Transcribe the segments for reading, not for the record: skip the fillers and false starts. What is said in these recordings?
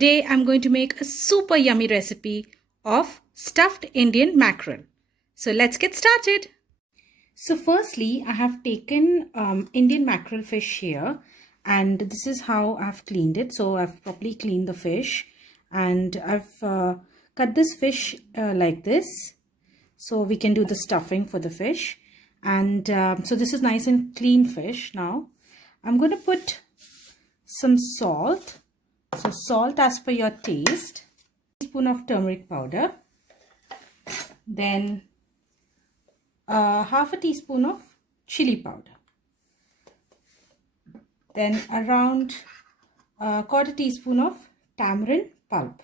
Today I'm going to make a super yummy recipe of stuffed Indian mackerel. So let's get started. So firstly, I have taken Indian mackerel fish here, and this is how I've cleaned it. So I've properly cleaned the fish, and I've cut this fish like this, so we can do the stuffing for the fish. And so this is nice and clean fish. Now I'm going to put some salt. So salt as per your taste, a teaspoon of turmeric powder, then half a teaspoon of chili powder, then around a quarter teaspoon of tamarind pulp.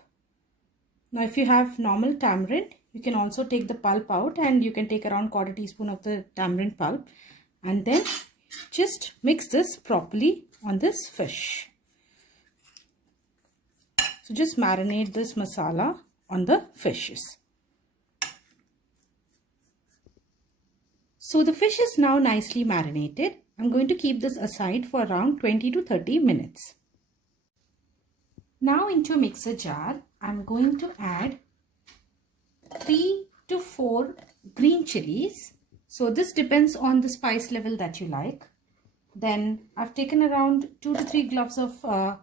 Now if you have normal tamarind, you can also take the pulp out and you can take around quarter teaspoon of the tamarind pulp, and then just mix this properly on this fish. So just marinate this masala on the fishes. So the fish is now nicely marinated. I'm going to keep this aside for around 20 to 30 minutes. Now into a mixer jar, I'm going to add 3 to 4 green chilies. So this depends on the spice level that you like. Then I've taken around 2 to 3 cloves of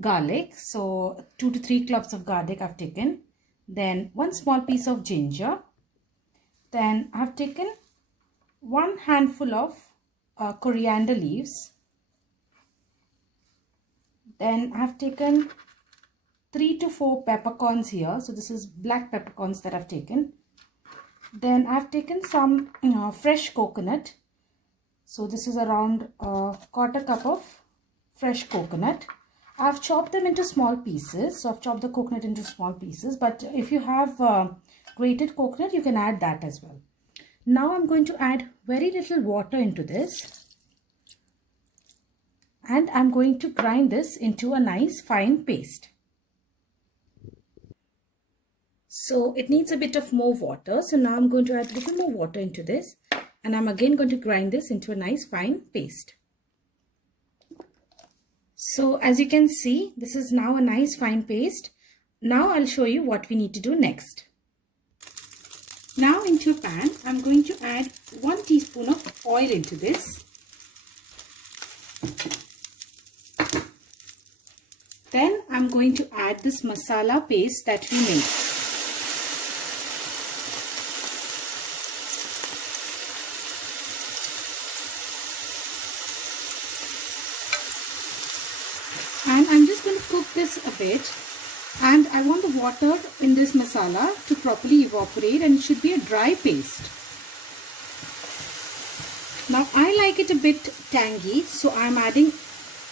garlic. So 2 to 3 cloves of garlic I've taken. Then 1 small piece of ginger. Then I've taken 1 handful of coriander leaves. Then I've taken 3 to 4 peppercorns here. So this is black peppercorns that I've taken. Then I've taken some fresh coconut. So this is around a quarter cup of fresh coconut. I've chopped them into small pieces. So I've chopped the coconut into small pieces. But if you have grated coconut, you can add that as well. Now I'm going to add very little water into this. And I'm going to grind this into a nice fine paste. So it needs a bit of more water. So now I'm going to add a little more water into this. And I'm again going to grind this into a nice fine paste. So as you can see, this is now a nice fine paste. Now I'll show you what we need to do next. Now into a pan, I'm going to add 1 teaspoon of oil into this. Then I'm going to add this masala paste that we made. And I'm just going to cook this a bit, and I want the water in this masala to properly evaporate, and it should be a dry paste. Now I like it a bit tangy, so I'm adding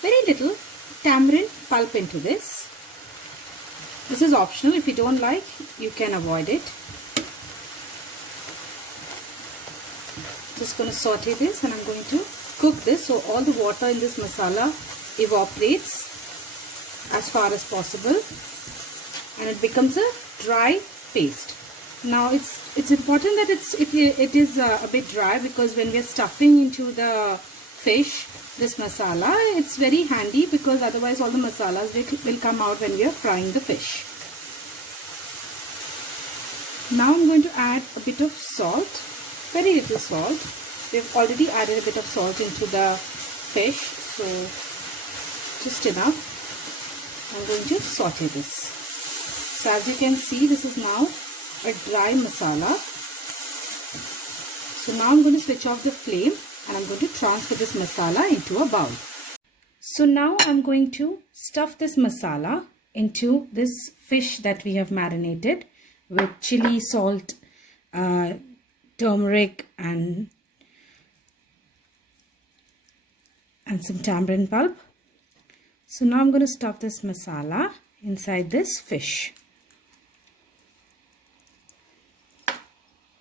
very little tamarind pulp into this. This is optional. If you don't like, you can avoid it. Just going to saute this, and I'm going to cook this so all the water in this masala evaporates as far as possible, and it becomes a dry paste. Now it's important that it is a bit dry, because when we are stuffing into the fish this masala, it's very handy, because otherwise all the masalas will come out when we are frying the fish. Now I'm going to add a bit of salt, very little salt. We've already added a bit of salt into the fish, so just enough. I'm going to saute this. So as you can see, this is now a dry masala. So now I'm going to switch off the flame, and I'm going to transfer this masala into a bowl. So now I'm going to stuff this masala into this fish that we have marinated with chili, salt, turmeric, and some tamarind pulp. So now I'm going to stuff this masala inside this fish.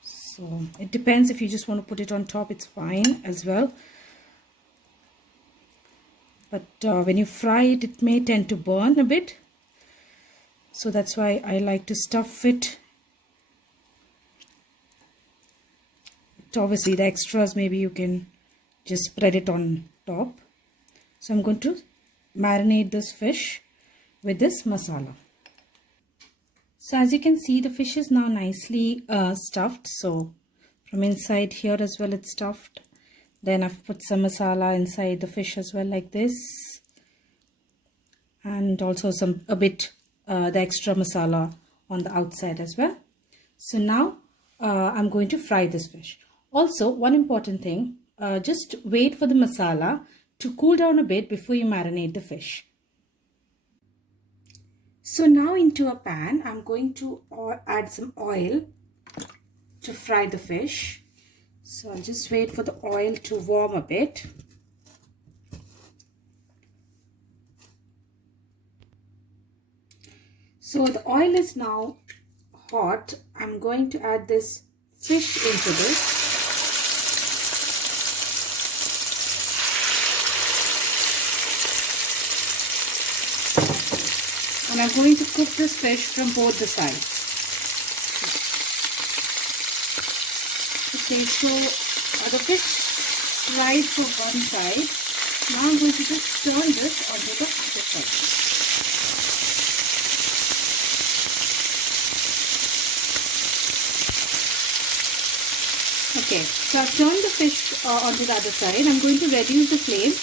So it depends, if you just want to put it on top, it's fine as well. But when you fry it, it may tend to burn a bit. So that's why I like to stuff it. But obviously the extras, maybe you can just spread it on top. So I'm going to marinate this fish with this masala. So as you can see, the fish is now nicely stuffed. So from inside here as well, it's stuffed. Then I've put some masala inside the fish as well, like this. And also a bit the extra masala on the outside as well. So now I'm going to fry this fish. Also, one important thing, just wait for the masala to cool down a bit before you marinate the fish. So now into a pan, I'm going to add some oil to fry the fish. So I'll just wait for the oil to warm a bit. So the oil is now hot. I'm going to add this fish into this. And I'm going to cook this fish from both the sides. Okay, so the fish fried for one side. Now I'm going to just turn this onto the other side. Okay, so I've turned the fish onto the other side. I'm going to reduce the flame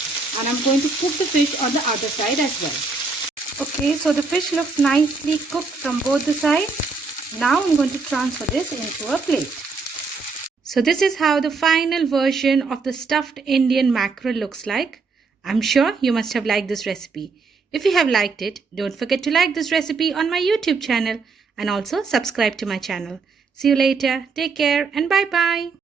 and I'm going to cook the fish on the other side as well. Okay, so the fish looks nicely cooked from both the sides. Now I'm going to transfer this into a plate. So this is how the final version of the stuffed Indian mackerel looks like. I'm sure you must have liked this recipe. If you have liked it, don't forget to like this recipe on my YouTube channel and also subscribe to my channel. See you later. Take care and bye-bye.